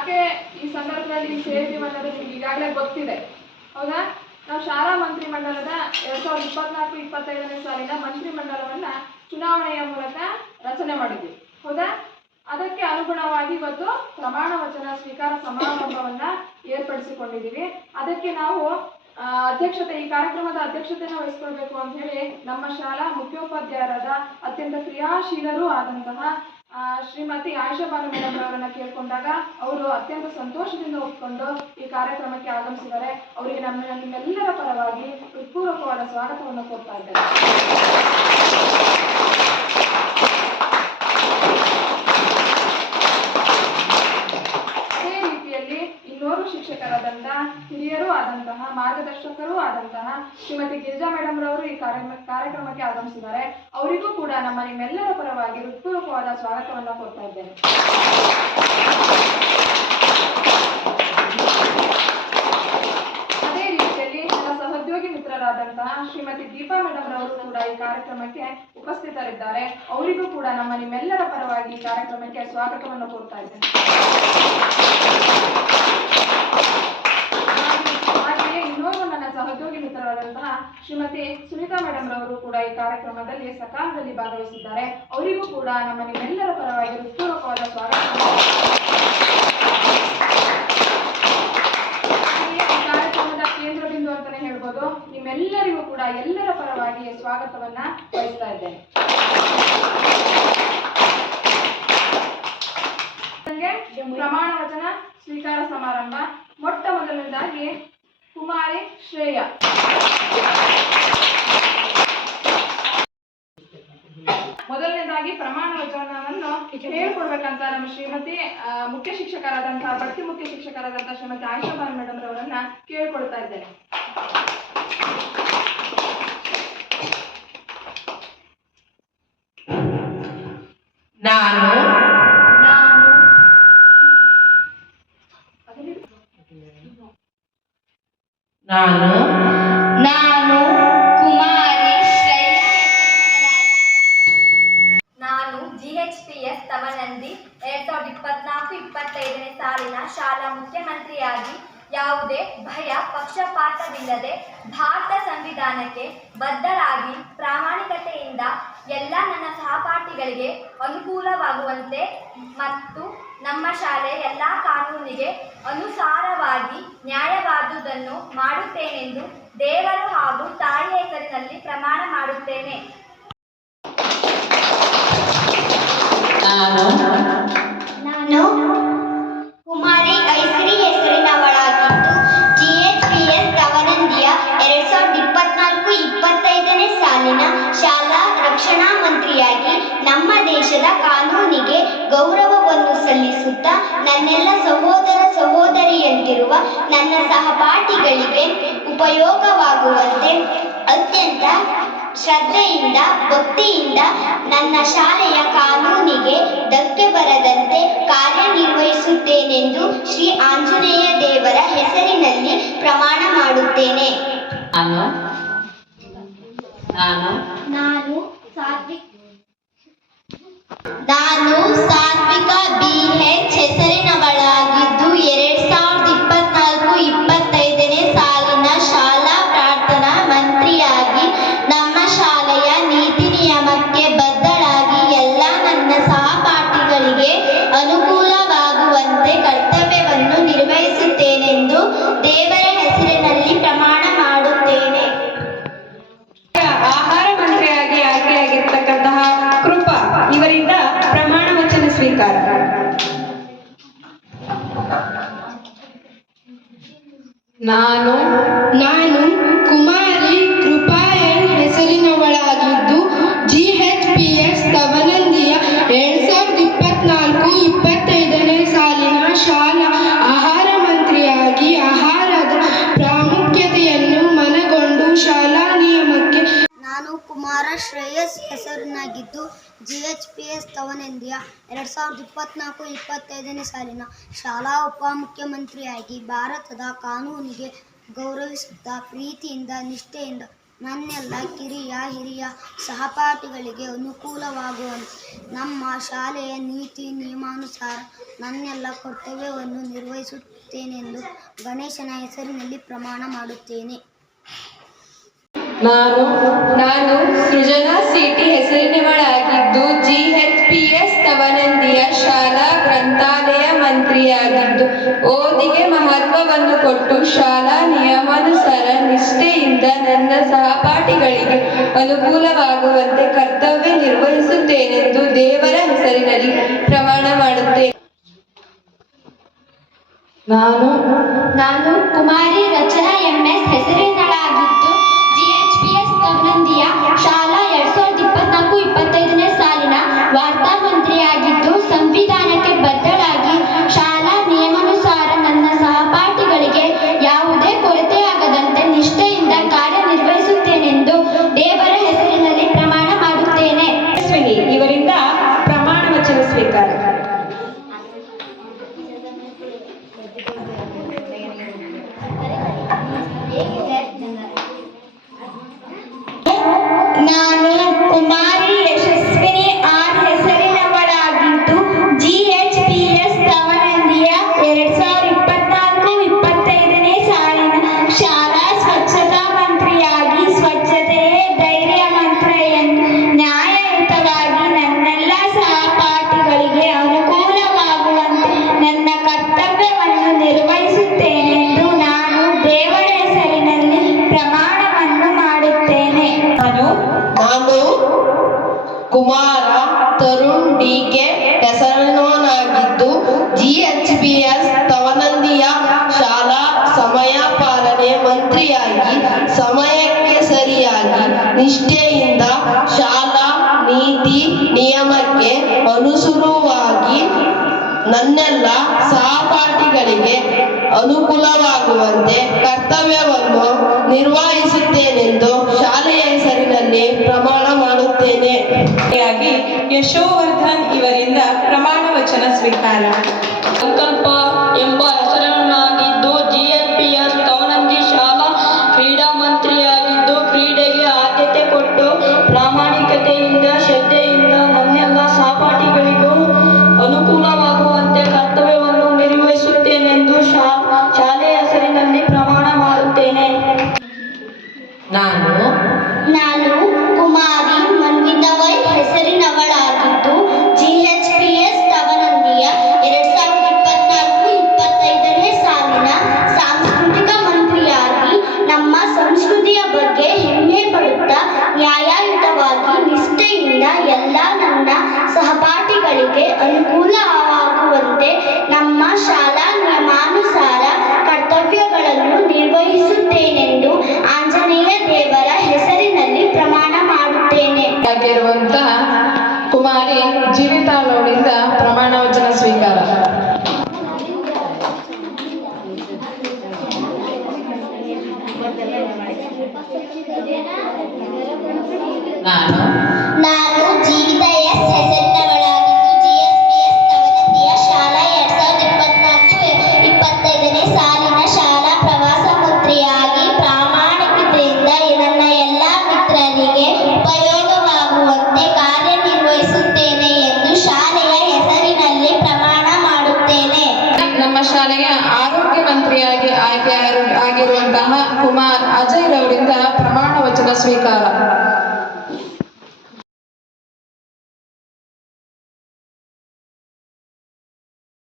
ಯಾಕೆ ಈ ಸಂದರ್ಭದಲ್ಲಿ ಸೇರಿದೀವಿ ಅನ್ನೋದು ನಿಮ್ಗೆ ಈಗಾಗಲೇ ಗೊತ್ತಿದೆ, ಹೌದಾ? ನಾವು ಶಾಲಾ ಮಂತ್ರಿಮಂಡಲದ 2024-25ನೇ ಸಾಲಿನ ಮಂತ್ರಿಮಂಡಲವನ್ನ ಚುನಾವಣೆಯ ಮೂಲಕ ರಚನೆ ಮಾಡಿದ್ವಿ, ಹೌದಾ? ಅದಕ್ಕೆ ಅನುಗುಣವಾಗಿ ಇವತ್ತು ಪ್ರಮಾಣ ವಚನ ಸ್ವೀಕಾರ ಸಮಾರಂಭವನ್ನ ಏರ್ಪಡಿಸಿಕೊಂಡಿದ್ದೀವಿ. ಅದಕ್ಕೆ ನಾವು ಈ ಕಾರ್ಯಕ್ರಮದ ಅಧ್ಯಕ್ಷತೆಯನ್ನು ವಹಿಸಿಕೊಳ್ಬೇಕು ಅಂತ ಹೇಳಿ ನಮ್ಮ ಶಾಲಾ ಮುಖ್ಯೋಪಾಧ್ಯಾಯರಾದ ಅತ್ಯಂತ ಕ್ರಿಯಾಶೀಲರೂ ಆದಂತಹ ಶ್ರೀಮತಿ ಆಯಿಷಾ ಬಾನು ಮೇಡಮ್ ಅವರನ್ನ ಕೇಳ್ಕೊಂಡಾಗ ಅವರು ಅತ್ಯಂತ ಸಂತೋಷದಿಂದ ಒಪ್ಪಿಕೊಂಡು ಈ ಕಾರ್ಯಕ್ರಮಕ್ಕೆ ಆಗಮಿಸಿದ್ದಾರೆ. ಅವರಿಗೆ ನಿಮ್ಮೆಲ್ಲರ ಪರವಾಗಿ ಹೃತ್ಪೂರ್ವಕವಾದ ಸ್ವಾಗತವನ್ನು ಕೊಡ್ತಾ ಇದ್ದೇನೆ. ಅದೇ ರೀತಿಯಲ್ಲಿ ಇನ್ನೋರ್ವ ಶಿಕ್ಷಕರಾದಂತಹ ಹಿರಿಯರೂ ಆದಂತಹ ಮಾರ್ಗದರ್ಶಕರೂ ಆದಂತಹ ಶ್ರೀಮತಿ ಗಿರಿಜಾ ಮೇಡಮ್ ರವರು ಈ ಕಾರ್ಯಕ್ರಮಕ್ಕೆ ಆಗಮಿಸಿದ್ದಾರೆ. ಅವರಿಗೂ ಕೂಡ ನಿಮ್ಮೆಲ್ಲರ ಪರವಾಗಿ ಹೃತ್ಪೂರ್ವಕವಾದ ಸ್ವಾಗತವನ್ನು ಕೊಡ್ತಾ ಇದ್ದೇನೆ. ಅದೇ ರೀತಿಯಲ್ಲಿ ನನ್ನ ಸಹೋದ್ಯೋಗಿ ಮಿತ್ರರಾದಂತಹ ಶ್ರೀಮತಿ ದೀಪಾ ಮೇಡಮ್ ರವರು ಕೂಡ ಈ ಕಾರ್ಯಕ್ರಮಕ್ಕೆ ಉಪಸ್ಥಿತರಿದ್ದಾರೆ. ಅವರಿಗೂ ಕೂಡ ನಿಮ್ಮೆಲ್ಲರ ಪರವಾಗಿ ಈ ಕಾರ್ಯಕ್ರಮಕ್ಕೆ ಸ್ವಾಗತವನ್ನು ಕೊಡ್ತಾ ಇದ್ದೇನೆ. ಹಾಗೆಯೇ ಇನ್ನೋರ್ವ ನನ್ನ ಸಹೋದ್ಯೋಗಿ ಮಿತ್ರರಾದಂತಹ ಶ್ರೀಮತಿ ಸುನೀತಾ ಮೇಡಮ್ ರವರು ಕೂಡ ಈ ಕಾರ್ಯಕ್ರಮದಲ್ಲಿ ಸಕಾಲದಲ್ಲಿ ಭಾಗವಹಿಸಿದ್ದಾರೆ. ಅವರಿಗೂ ಕೂಡ ನಿಮ್ಮೆಲ್ಲರ ಪರವಾಗಿ ಹೃತ್ಪೂರ್ವಕವಾದ ಸ್ವಾಗತವನ್ನು. ಹಾಗೆಯೇ ಈ ಕಾರ್ಯಕ್ರಮದ ಕೇಂದ್ರ ಬಿಂದು ಅಂತಾನೆ ಹೇಳ್ಬೋದು. ನಿಮ್ಮೆಲ್ಲರಿಗೂ ಕೂಡ ಎಲ್ಲರ ಪರವಾಗಿ ಸ್ವಾಗತವನ್ನ ವಹಿಸ್ತಾ ಇದ್ದೇನೆ. ಪ್ರಮಾಣ ವಚನ ಸ್ವೀಕಾರ ಸಮಾರಂಭ. ಮೊಟ್ಟ ಮೊದಲನೇದಾಗಿ ಕುಮಾರಿ ಶ್ರೇಯಾ. ಮೊದಲನೇದಾಗಿ ಪ್ರಮಾಣ ವಚನವನ್ನು ಹೇಳ್ಕೊಡ್ಬೇಕಂತ ನಮ್ಮ ಶ್ರೀಮತಿ ಮುಖ್ಯ ಶಿಕ್ಷಕರಾದಂತಹ ಬಡ್ತಿ ಮುಖ್ಯ ಶಿಕ್ಷಕರಾದಂತಹ ಶ್ರೀಮತಿ ಆಯಿಷಾ ಬಾನು ಮೇಡಮ್ ರವರನ್ನ ಕೇಳ್ಕೊಳ್ತಾ ಇದ್ದೇನೆ. ನಾನು ಕುಮಾರಿ ಶ್ರೇಯಾ. ನಾನು GHPS ತವನಂದಿ 2024-25ನೇ ಸಾಲಿನ ಶಾಲಾ ಮುಖ್ಯಮಂತ್ರಿಯಾಗಿ ಯಾವುದೇ ಭಯ ಪಕ್ಷಪಾತವಿಲ್ಲದೆ ಭಾರತ ಸಂವಿಧಾನಕ್ಕೆ ಬದ್ಧರಾಗಿ ಪ್ರಾಮಾಣಿಕತೆಯಿಂದ ಎಲ್ಲ ನನ್ನ ಸಹಪಾಠಿಗಳಿಗೆ ಅನುಕೂಲವಾಗುವಂತೆ ಮತ್ತು ನಮ್ಮ ಶಾಲೆ ಎಲ್ಲ ಕಾನೂನಿಗೆ ಅನುಸಾರವಾಗಿ ನ್ಯಾಯವಾದುದನ್ನು ಮಾಡುತ್ತೇನೆಂದು ದೇವರು ಹಾಗೂ ತಾಯಿಯ ಹೆಸರಿನಲ್ಲಿ ಪ್ರಮಾಣ ಮಾಡುತ್ತೇನೆ. ನಾನು ಕುಮಾರಿ ಐಶ್ವರಿ ಹೆಸರಿನವಳಾಗಿದ್ದು GHPS ತವನಂದಿಯ 2024-25ನೇ ಸಾಲಿನ ಶಾಲಾ ರಕ್ಷಣಾ ಮಂತ್ರಿಯಾಗಿ ನಮ್ಮ ದೇಶದ ಕಾನೂನಿಗೆ ಗೌರವವನ್ನು ಸಲ್ಲಿಸುತ್ತಾ ನನ್ನೆಲ್ಲ ಸಹೋದರ ಸಹೋದರಿಯಂತಿರುವ ನನ್ನ ಸಹಪಾಠಿಗಳಿಗೆ ಉಪಯೋಗವಾಗುವಂತೆ ಅತ್ಯಂತ ಶ್ರದ್ಧೆಯಿಂದ ಭಕ್ತಿಯಿಂದ ನನ್ನ ಶಾಲೆಯ ಕಾನೂನಿಗೆ ಧಕ್ಕೆ ಬರದಂತೆ ಕಾರ್ಯನಿರ್ವಹಿಸುತ್ತೇನೆಂದು ಶ್ರೀ ಆಂಜನೇಯ ದೇವರ ಹೆಸರಿನಲ್ಲಿ ಪ್ರಮಾಣ ಮಾಡುತ್ತೇನೆ. ನಾನು ಸಾತ್ವಿಕ BH ಹೆಸರಿನವಳಾಗಿದ್ದು 2024-25ನೇ ಸಾಲಿನ ಶಾಲಾ ಪ್ರಾರ್ಥನಾ ಮಂತ್ರಿಯಾಗಿ ನಮ್ಮ ಶಾಲೆಯ ನೀತಿ ನಿಯಮಕ್ಕೆ ಬದ್ಧರಾಗಿ ಎಲ್ಲ ನನ್ನ ಸಹಪಾಠಿಗಳಿಗೆ ಅನುಕೂಲವಾಗುವಂತೆ ಕರ್ತವ್ಯವನ್ನು ನಿರ್ವಹಿಸುತ್ತೇನೆಂದು ದೇವರ ಹೆಸರಿನಲ್ಲಿ ಪ್ರಮಾಣ ಮಾಡುತ್ತೇನೆ. ಆಹಾರ ಮಂತ್ರಿಯಾಗಿ ಆಯ್ಕೆಯಾಗಿರ್ತಕ್ಕಂತಹ ಕೃಪಾ ಇವರಿಂದ ಪ್ರಮಾಣ ವಚನ ಸ್ವೀಕಾರ. ನಾನು ಕುಮಾರಿ ಕೃಪಾ ಹೆಸರಿನವಳಾಗಿದ್ದು GHPS ತವನಂದಿಯ 2024-25ನೇ ಸಾಲಿನ ಶಾಲಾ ಆಹಾರ ಮಂತ್ರಿಯಾಗಿ ಆಹಾರದ ಪ್ರಾಮುಖ್ಯತೆಯನ್ನು ಮನಗೊಂಡು ಶಾಲಾ ನಿಯಮಕ್ಕೆ. ನಾನು ಕುಮಾರ ಶ್ರೇಯಸ್ ಹೆಸರಿನಾಗಿದ್ದು GHPS ತವನಂದಿಯ 2024-25ನೇ ಸಾಲಿನ ಶಾಲಾ ಉಪಮುಖ್ಯಮಂತ್ರಿಯಾಗಿ ಭಾರತದ ಕಾನೂನಿಗೆ ಗೌರವಿಸುತ್ತಾ ಪ್ರೀತಿಯಿಂದ ನಿಷ್ಠೆಯಿಂದ ನನ್ನೆಲ್ಲ ಕಿರಿಯ ಹಿರಿಯ ಸಹಪಾಠಿಗಳಿಗೆ ಅನುಕೂಲವಾಗುವಂತೆ ನಮ್ಮ ಶಾಲೆಯ ನೀತಿ ನಿಯಮಾನುಸಾರ ನನ್ನೆಲ್ಲ ಕರ್ತವ್ಯವನ್ನು ನಿರ್ವಹಿಸುತ್ತೇನೆಂದು ಗಣೇಶನ ಹೆಸರಿನಲ್ಲಿ ಪ್ರಮಾಣ ಮಾಡುತ್ತೇನೆ. ನಾನು ಸೃಜನಾ ಸಿಟಿ ಹೆಸರಿನವಳಾಗಿದ್ದು GHPS ತವನಂದಿಯ ಶಾಲಾ ಗ್ರಂಥಾಲಯ ಮಂತ್ರಿಯಾಗಿದ್ದು ಓದಿಗೆ ಮಹತ್ವವನ್ನು ಕೊಟ್ಟು ಶಾಲಾ ನಿಯಮಾನುಸಾರ ನಿಷ್ಠೆಯಿಂದ ನನ್ನ ಸಹಪಾಠಿಗಳಿಗೆ ಅನುಕೂಲವಾಗುವಂತೆ ಕರ್ತವ್ಯ ನಿರ್ವಹಿಸುತ್ತೇನೆಂದು ದೇವರ ಹೆಸರಿನಲ್ಲಿ ಪ್ರಮಾಣ ಮಾಡುತ್ತೇನೆ. ನಾನು ಕುಮಾರಿ ರಚನಾ MS ಹೆಸರಿನಳಾಗಿದ್ದು GHPS ತವನಂದಿಯ ಶಾಲಾ 2024-25ನೇ ಸಾಲಿನ ವಾರ್ತಾ ಮಂತ್ರಿಯಾಗಿದ್ದು ಸಂವಿಧಾನಕ್ಕೆ ಬದ್ಧಳಾಗಿ ಶಾಲಾ ನಿಯಮಾನುಸಾರ ನನ್ನ ಸಹಪಾಠಿಗಳಿಗೆ ಯಾವುದೇ ಕೊರತೆಯಾಗದಂತೆ ನಿಷ್ಠೆಯಿಂದ ಕಾರ್ಯನಿರ್ವಹಿಸುತ್ತೇನೆಂದು ದೇವರ ಹೆಸರಿನಲ್ಲಿ ಪ್ರಮಾಣ ಮಾಡುತ್ತೇನೆ. ಇವರಿಂದ ಪ್ರಮಾಣ ವಚನ ಸ್ವೀಕಾರ. ನಾನು ಕುಮಾರಿ ಯಶಸ್ವಿನಿ R ಹೆಸರಿನವಳಾಗಿದ್ದು GHPS ತವನಂದಿಯ 2024-25ನೇ ಸಾಲಿನ ಶಾಲಾ ಸ್ವಚ್ಛತಾ ಮಂತ್ರಿಯಾಗಿ ಸ್ವಚ್ಛತೆಯೇ ಧೈರ್ಯ ಮಂತ್ರ ಎಂದು ನ್ಯಾಯಯುತವಾಗಿ ನನ್ನೆಲ್ಲ ಸಹಪಾಠಿಗಳಿಗೆ ಅನುಕೂಲವಾಗುವಂತೆ ನನ್ನ ಕರ್ತವ್ಯವನ್ನು ನಿರ್ವಹಿಸುತ್ತೇನೆಂದು ನಾನು ದೇವರ ಹೆಸರಿನಲ್ಲಿ ಪ್ರಮಾಣವನ್ನು ಮಾಡುತ್ತೇನೆ. ನಾನು ಕುಮಾರ ತರುಣ್ DK ಹೆಸರಿನವನಾಗಿದ್ದು GHPS ತವನಂದಿಯ ಶಾಲಾ ಸಮಯ ಪಾಲನೆ ಮಂತ್ರಿಯಾಗಿ ಸಮಯಕ್ಕೆ ಸರಿಯಾಗಿ ನಿಷ್ಠೆಯಿಂದ ಶಾಲಾ ನೀತಿ ನಿಯಮಕ್ಕೆ ಅನುಸಾರವಾಗಿ ನನ್ನೆಲ್ಲ ಸಹಪಾಠಿಗಳಿಗೆ ಅನುಕೂಲವಾಗುವಂತೆ ಕರ್ತವ್ಯವನ್ನು ನಿರ್ವಹಿಸುತ್ತೇನೆಂದು ಶಾಲೆಯ ಹೆಸರಿನಲ್ಲಿ ಪ್ರಮಾಣ ಮಾಡುತ್ತೇನೆ. ಯಶೋವರ್ಧನ್ ಇವರಿಂದ ಪ್ರಮಾಣ ವಚನ ಸ್ವೀಕಾರ. ಸಂಕಲ್ಪ ಎಂಬ ಹೆಸರನ್ನಾಗಿದ್ದು GHPS ತವನಂದಿ ಶಾಲಾ ಕ್ರೀಡಾ ಮಂತ್ರಿಯಾಗಿದ್ದು ಕ್ರೀಡೆಗೆ ಆದ್ಯತೆ ಕೊಟ್ಟು ಪ್ರಾಮಾಣಿಕತೆಯಿಂದ ಶ್ರದ್ಧೆಯಿಂದ ನನ್ನೆಲ್ಲ ಸಹಪಾಠಿಗಳಿಗೂ ಅನುಕೂಲವಾಗುವಂತೆ ಕರ್ತವ್ಯವನ್ನು ನಿರ್ವಹಿಸುತ್ತೇನೆಂದು ಶಾಲೆಯ ಹೆಸರಿನಲ್ಲಿ ಪ್ರಮಾಣ ಮಾಡುತ್ತೇನೆ. ನಾನು ಕುಮಾರಿ ಮನ್ವಿತಾ ವೈ ಹೆಸರಿನವಳಾಗಿದ್ದು GHPS ತವನಂದಿಯ 2024-25ನೇ ಸಾಲಿನ ಸಾಂಸ್ಕೃತಿಕ ಮಂತ್ರಿಯಾಗಿ ನಮ್ಮ ಸಂಸ್ಕೃತಿಯ ಬಗ್ಗೆ ಹೆಮ್ಮೆ ಪಡುತ್ತಾ ನ್ಯಾಯಯುತವಾಗಿ ನಿಷ್ಠೆಯಿಂದ ಎಲ್ಲ ನನ್ನ ಸಹಪಾಠಿಗಳಿಗೆ ಅನುಕೂಲವಾಗುವಂತೆ ನಮ್ಮ ಶಾಲಾ ನಿಯಮಾನುಸಾರ ಕರ್ತವ್ಯಗಳನ್ನು ನಿರ್ವಹಿಸುತ್ತೇನೆಂದು ಆಂಜನೇಯ ದೇವರ ಹೆಸರಿನಲ್ಲಿ ಪ್ರಮಾಣ ಮಾಡುತ್ತೇನೆ. ಆಗಿರುವಂತಹ ಕುಮಾರಿ ಜೀವಿತಾಳವರಿಂದ ಪ್ರಮಾಣ ವಚನ ಸ್ವೀಕಾರ. ನಾನು ಜೀವಿತ S ಹೆಸರಿನವಳಾಗಿದ್ದು GHPS ತವನಂದಿಯ ಶಾಲಾ 2024-25ನೇ ಸಾಲಿನ ಶಾಲಾ ಪ್ರವಾಸ ಮಂತ್ರಿಯಾಗಿ ಪ್ರಾಮಾಣಿಕತೆಯಿಂದ ನನ್ನ ಎಲ್ಲ ಮಿತ್ರರಿಗೆ ಉಪಯೋಗವಾಗುವಂತೆ ಕಾರ್ಯನಿರ್ವಹಿಸುತ್ತೇನೆ ಎಂದು ಶಾಲೆಯ ಹೆಸರಿನಲ್ಲಿ ಪ್ರಮಾಣ ಮಾಡುತ್ತೇನೆ. ನಮ್ಮ ಶಾಲೆಯ ಆರೋಗ್ಯ ಮಂತ್ರಿಯಾಗಿ ಆಗಿರುವಂತಹ ಕುಮಾರ್ ಅಜಯ್ ರವರಿಂದ ಪ್ರಮಾಣ ವಚನ ಸ್ವೀಕಾರ.